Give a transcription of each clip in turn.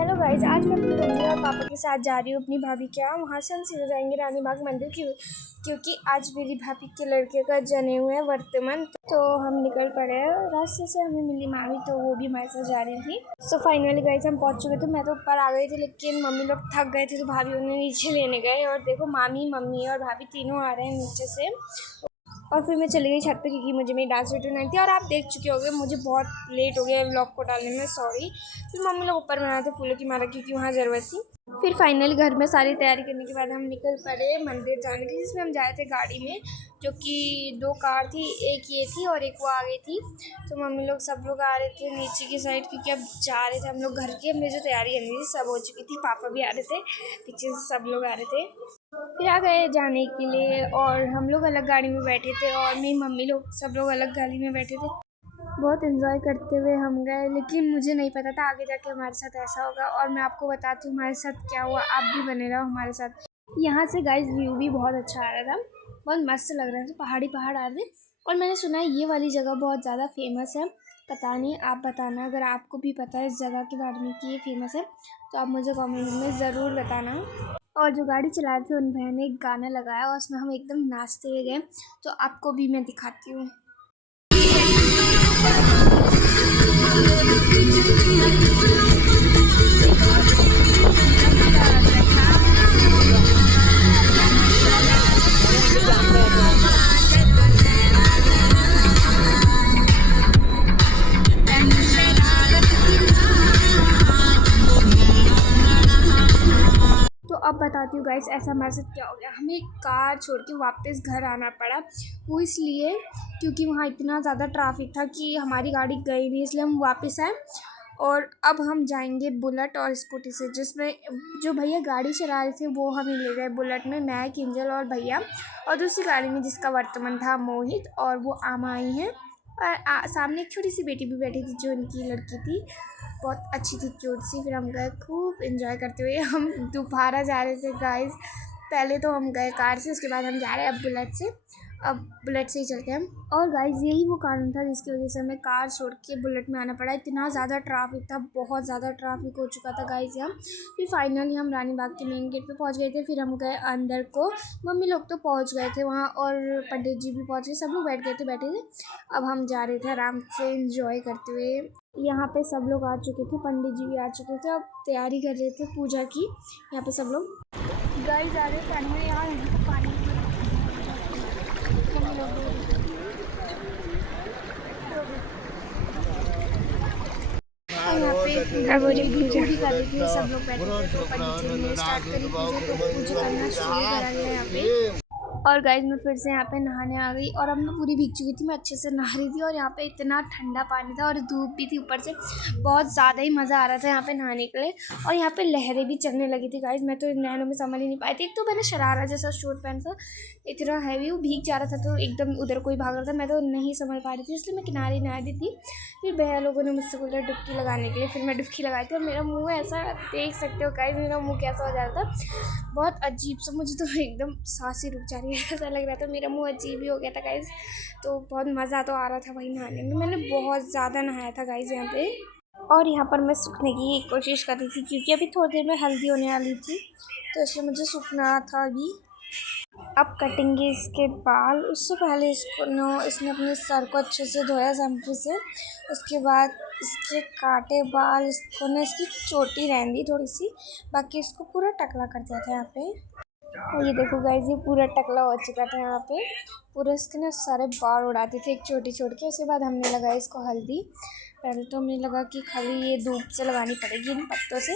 Hello guys, आज मैं अपनी मम्मी और पापा के साथ जा रही हूँ अपनी भाभी के यहाँ। वहाँ से हम सीधे जाएंगे रानी बाग मंदिर क्योंकि आज मेरी भाभी के लड़के का जनेऊ है वर्तमान। तो हम निकल पड़े हैं। रास्ते से हमें मिली मामी, तो वो भी हमारे साथ जा रही थी। सो फाइनली गाइज हम पहुँच चुके थे। मैं तो ऊपर आ गई थी, लेकिन मम्मी लोग थक गए थे तो भाभी उन्हें नीचे लेने गए। और देखो मामी, मम्मी और भाभी तीनों आ रहे हैं नीचे से। और फिर मैं चली गई छत पे क्योंकि मुझे मेरी डांस वीडियो नहीं थी। और आप देख चुके होंगे, मुझे बहुत लेट हो गया व्लॉग को डालने में, सॉरी। फिर मम्मी लोग ऊपर बनाए थे फूलों की माला क्योंकि वहाँ ज़रूरत थी। फिर फाइनली घर में सारी तैयारी करने के बाद हम निकल पड़े मंदिर जाने के लिए, जिसमें हम जाए थे गाड़ी में, जो कि 2 कार थी, एक ये थी और एक वो आ गई थी। तो मम्मी लोग सब लोग आ रहे थे नीचे की साइड क्योंकि अब जा रहे थे हम लोग घर की। हमने जो तैयारी करनी थी सब हो चुकी थी। पापा भी आ रहे थे, पीछे से सब लोग आ रहे थे। फिर आ गए जाने के लिए और हम लोग अलग गाड़ी में बैठे थे और मेरी मम्मी लोग सब लोग अलग गाड़ी में बैठे थे। बहुत एंजॉय करते हुए हम गए, लेकिन मुझे नहीं पता था आगे जाके हमारे साथ ऐसा होगा। और मैं आपको बताती हूँ हमारे साथ क्या हुआ। आप भी बने रहो हमारे साथ। यहाँ से गाइस व्यू भी बहुत अच्छा आ रहा था, बहुत मस्त लग रहा था। पहाड़ आ रहे थे। और मैंने सुना है ये वाली जगह बहुत ज़्यादा फेमस है। पता नहीं, आप बताना अगर आपको भी पता है इस जगह के बारे में कि ये फेमस है, तो आप मुझे कमेंट में ज़रूर बताना। और जो गाड़ी चला रहे थे उन भैया ने एक गाना लगाया और उसमें हम एकदम नाचते हुए गए। तो आपको भी मैं दिखाती हूँ। तो अब बताती हूँ गाइस ऐसा हमारे साथ क्या हो गया। हमें कार छोड़ के वापस घर आना पड़ा। वो इसलिए क्योंकि वहाँ इतना ज़्यादा ट्रैफिक था कि हमारी गाड़ी गई नहीं, इसलिए हम वापस आए। और अब हम जाएंगे बुलेट और स्कूटी से, जिसमें जो भैया गाड़ी चला रहे थे वो हमें ले गए बुलेट में, मैं, किंजल और भैया। और दूसरी गाड़ी में जिसका वर्तमान था मोहित और वो आमा आई हैं। और सामने एक छोटी सी बेटी भी बैठी थी जो उनकी लड़की थी, बहुत अच्छी थी, क्यूट सी। फिर हम गए खूब एंजॉय करते हुए। हम दोबारा जा रहे थे गाइस। पहले तो हम गए कार से, उसके बाद हम जा रहे हैं अब बुलेट से। अब बुलेट से ही चलते हैं। और गाइस यही वो कारण था जिसकी वजह से हमें कार छोड़ के बुलेट में आना पड़ा। इतना ज़्यादा ट्रैफिक था, बहुत ज़्यादा ट्रैफिक हो चुका था गाइस यहाँ। फिर फाइनली हम रानी बाग के मेन गेट पे पहुँच गए थे। फिर हम गए अंदर को। मम्मी लोग तो पहुँच गए थे वहाँ और पंडित जी भी पहुँच गए, सब लोग बैठ गए थे, बैठे थे। अब हम जा रहे थे आराम से इंजॉय करते हुए। यहाँ पे सब लोग आ चुके थे, पंडित जी भी आ चुके थे, अब तैयारी कर रहे थे पूजा की। यहाँ पे सब लोग गाइस आ रहे पानी में, यहाँ पानी और यहाँ पे अब पूरी कर रही थी, सब लोग बैठे थे। तो पंडित जी ने स्टार्ट करी पूजा, तो पूजा करना शुरू करा गया यहाँ पे। और गाइज मैं फिर से यहाँ पे नहाने आ गई और अब मैं पूरी भीग चुकी थी, मैं अच्छे से नहा रही थी। और यहाँ पे इतना ठंडा पानी था और धूप भी थी ऊपर से, बहुत ज़्यादा ही मज़ा आ रहा था यहाँ पे नहाने के लिए। और यहाँ पे लहरें भी चलने लगी थी गाइज, मैं तो इन लहरों में समझ ही नहीं पाई थी। एक तो मैंने शरारा जैसा शूट पहना था, इतना हैवी, वो भीग जा रहा था तो एकदम उधर कोई भाग रहा था, मैं तो नहीं समझ पा रही थी, इसलिए मैं किनारे नहा रही थी। फिर भैया लोगों ने मुझसे बोला डुबकी लगाने के लिए, फिर मैं डुबकी लगाई थी। और मेरा मुँह ऐसा, देख सकते हो गाइज मेरा मुँह कैसा हो जा रहा था, बहुत अजीब सा। मुझे तो एकदम सांस ही रुक जा रही है ऐसा लग रहा था, मेरा मुंह अजीब ही हो गया था गाइज। तो बहुत मज़ा तो आ रहा था वही नहाने में, मैंने बहुत ज़्यादा नहाया था गाइज यहाँ पे। और यहाँ पर मैं सूखने की कोशिश कर रही थी क्योंकि अभी थोड़ी देर में हल्दी होने वाली थी, तो इसलिए मुझे सूखना था अभी। अब कटेंगे इसके बाल। उससे पहले इसने अपने सर को अच्छे से धोया शैम्पू से। उसके बाद इसके काटे बाल, इसको ना इसकी चोटी रहने दी थोड़ी सी, बाकी इसको पूरा टकला कर दिया था यहाँ पे। और ये देखो गाइस, ये पूरा टकला हो चुका था यहाँ पे, पूरे इसके ना सारे बाल उड़ाते थे एक चोटी छोड़ के। उसके बाद हमने लगाया इसको हल्दी। पहले तो हमने लगा कि खाली ये धूप से लगानी पड़ेगी इन पत्तों से,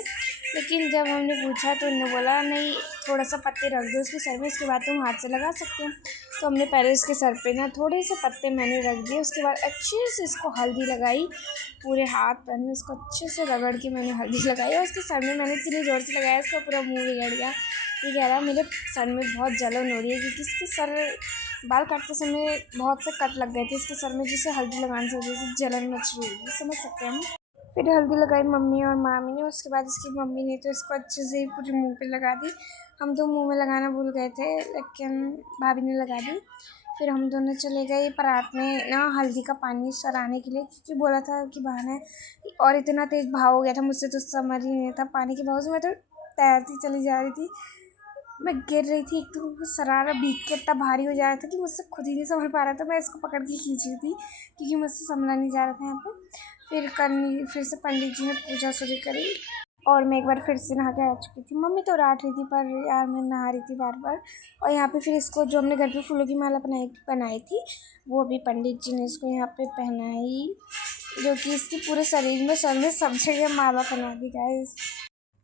लेकिन जब हमने पूछा तो उन्होंने बोला नहीं, थोड़ा सा पत्ते रख दो इसके सर में, उसके बाद तुम हाथ से लगा सकते हो। तो हमने पहले इसके सर पे ना थोड़े से पत्ते मैंने रख दिए, उसके बाद अच्छे से इसको हल्दी लगाई पूरे हाथ पैर में, इसको अच्छे से रगड़ के मैंने हल्दी लगाई। और उसके सर में मैंने इतनी ज़ोर से लगाया इसका पूरा मुँह बिगड़ गया। ये कह रहा है मेरे सर में बहुत जलन हो रही है क्योंकि इसके सर बाल काटते समय बहुत से कट लग गए थे इसके सर में, जिससे हल्दी लगाने से वजह से जलन मच रही है, समझ सकते हैं हम। फिर हल्दी लगाई मम्मी और मामी ने। उसके बाद इसकी मम्मी ने तो इसको अच्छे से पूरे मुंह पे लगा दी। हम तो मुंह में लगाना भूल गए थे, लेकिन भाभी ने लगा दी। फिर हम दोनों चले गए बारात में ना हल्दी का पानी सराने के लिए, क्योंकि बोला था कि बहाना है। और इतना तेज़ भाव हो गया था, मुझसे तो समझ ही नहीं था पानी के भाव से। मैं तो तैरती चली जा रही थी, मैं गिर रही थी। एक तो वो सरारा भीग के इतना भारी हो जा रहा था कि मुझसे खुद ही नहीं संभल पा रहा था। मैं इसको पकड़ के खींच रही थी क्योंकि मुझसे संभला नहीं जा रहा था यहाँ पे। फिर से पंडित जी ने पूजा शुरू करी और मैं एक बार फिर से नहा के आ चुकी थी। मम्मी तो डांट रही थी पर यार मैं नहा रही थी बार बार। और यहाँ पे फिर इसको जो हमने घर पे फूलों की माला बनाई थी, वो अभी पंडित जी ने इसको यहाँ पे पहनाई, जो कि इसके पूरे शरीर में सर में सब जगह माला पहना दी गाइस।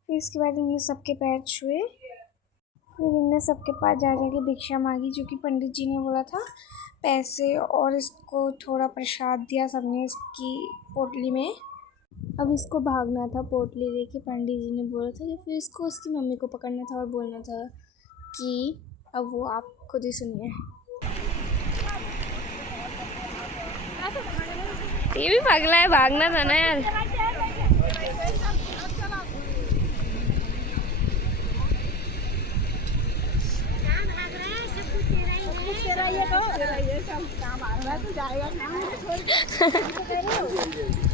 फिर इसके बाद इन्होंने सबके पैर छुए, फिर इनने सबके पास जा के भिक्षा मांगी, जो कि पंडित जी ने बोला था, पैसे और इसको थोड़ा प्रसाद दिया सबने इसकी पोटली में। अब इसको भागना था पोटली लेके, पंडित जी ने बोला था। फिर इसको उसकी मम्मी को पकड़ना था और बोलना था कि अब वो आप खुद ही सुनिए। ये भी पगला है, भागना था ना यार।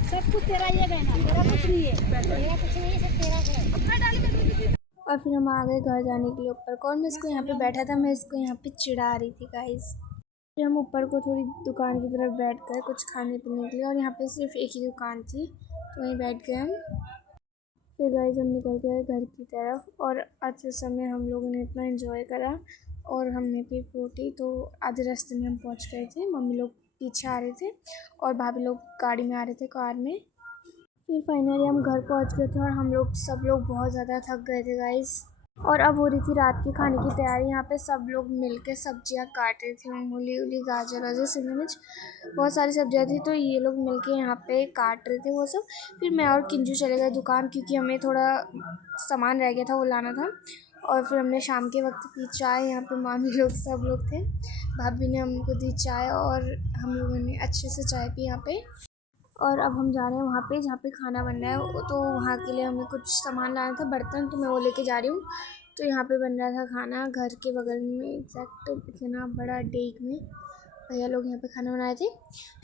सब कुछ तेरा ये कहना, तेरा कुछ नहीं है, तेरा कुछ नहीं है, सब तेरा है। और फिर हम आ गए घर जाने के लिए ऊपर। कौन मैं इसको यहाँ पे बैठा था, मैं इसको यहाँ पे चिढ़ा रही थी गाइस। फिर हम ऊपर को थोड़ी दुकान की तरफ बैठ गए कुछ खाने पीने के लिए, और यहाँ पे सिर्फ एक ही दुकान थी तो वहीं बैठ गए हम। फिर गाइस हम निकल गए घर की तरफ, और अच्छे समय हम लोगों ने इतना एंजॉय करा और हमने पी फ्रूटी। तो आधे रास्ते में हम पहुँच गए थे, मम्मी लोग पीछे आ रहे थे और भाभी लोग गाड़ी में आ रहे थे, कार में। फिर फाइनली हम घर पहुंच गए थे और हम लोग सब लोग बहुत ज़्यादा थक गए थे गाइस। और अब हो रही थी रात के खाने की तैयारी। यहाँ पे सब लोग मिलके सब्जियां काट रहे थे, मूली उली गाजर वाजर शिमला मिर्च, बहुत सारी सब्जियां थी तो ये लोग मिलके यहाँ पे काट रहे थे वो सब। फिर मैं और किंजू चले गए दुकान, क्योंकि हमें थोड़ा सामान रह गया था वो लाना था। और फिर हमने शाम के वक्त पी चाय, यहाँ पे मामी लोग सब लोग थे, भाभी ने हमको दी चाय और हम लोगों ने अच्छे से चाय पी यहाँ पे। और अब हम जा रहे हैं वहाँ पे जहाँ पे खाना बन रहा है, तो वहाँ के लिए हमें कुछ सामान लाना था, बर्तन, तो मैं वो लेके जा रही हूँ। तो यहाँ पे बन रहा था खाना घर के बगल में, एग्जैक्ट इतना बड़ा डेक में भैया लोग यहाँ पे खाना बनाए थे।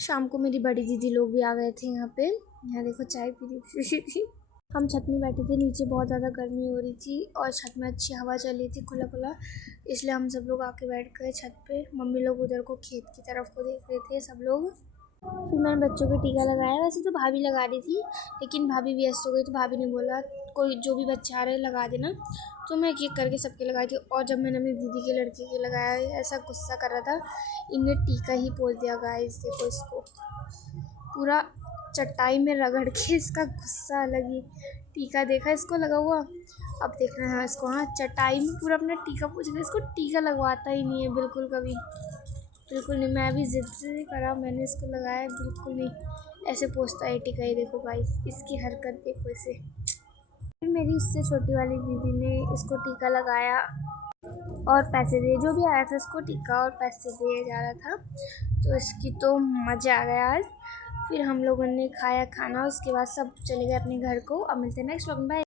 शाम को मेरी बड़ी दीदी लोग भी आ गए थे यहाँ पे। यहाँ देखो चाय पी रही थी। हम छत में बैठे थे, नीचे बहुत ज़्यादा गर्मी हो रही थी और छत में अच्छी हवा चल रही थी खुला खुला, इसलिए हम सब लोग आके बैठ गए छत पे। मम्मी लोग उधर को खेत की तरफ को देख रहे थे सब लोग। फिर मैंने बच्चों को टीका लगाया, वैसे तो भाभी लगा रही थी लेकिन भाभी व्यस्त हो गई, तो भाभी ने बोला कोई जो भी बच्चा आ रहे लगा देना, तो मैं एक एक करके सबके लगाई थी। और जब मैंने अपनी दीदी के लड़के के लगाया, ऐसा गुस्सा कर रहा था, इनने टीका ही पोल दिया गाइस। देखो इसको पूरा चटाई में रगड़ के, इसका गुस्सा अलग ही। टीका देखा इसको लगा हुआ, अब देखना है इसको। हाँ, चटाई में पूरा अपना टीका पोंछ गया। इसको टीका लगवाता ही नहीं है बिल्कुल, कभी बिल्कुल नहीं। मैं भी ज़िद से करा, मैंने इसको लगाया, बिल्कुल नहीं ऐसे पोंछता है टीका। ही देखो गाइस इसकी हरकत देखो इसे। फिर मेरी इससे छोटी वाली दीदी ने इसको टीका लगाया और पैसे दिए, जो भी आया था इसको टीका और पैसे दिए जा रहा था, तो इसकी तो मज़ा आ गया आज। फिर हम लोगों ने खाया खाना, उसके बाद सब चले गए अपने घर को। अब मिलते हैं नेक्स्ट व्लॉग में, बाय।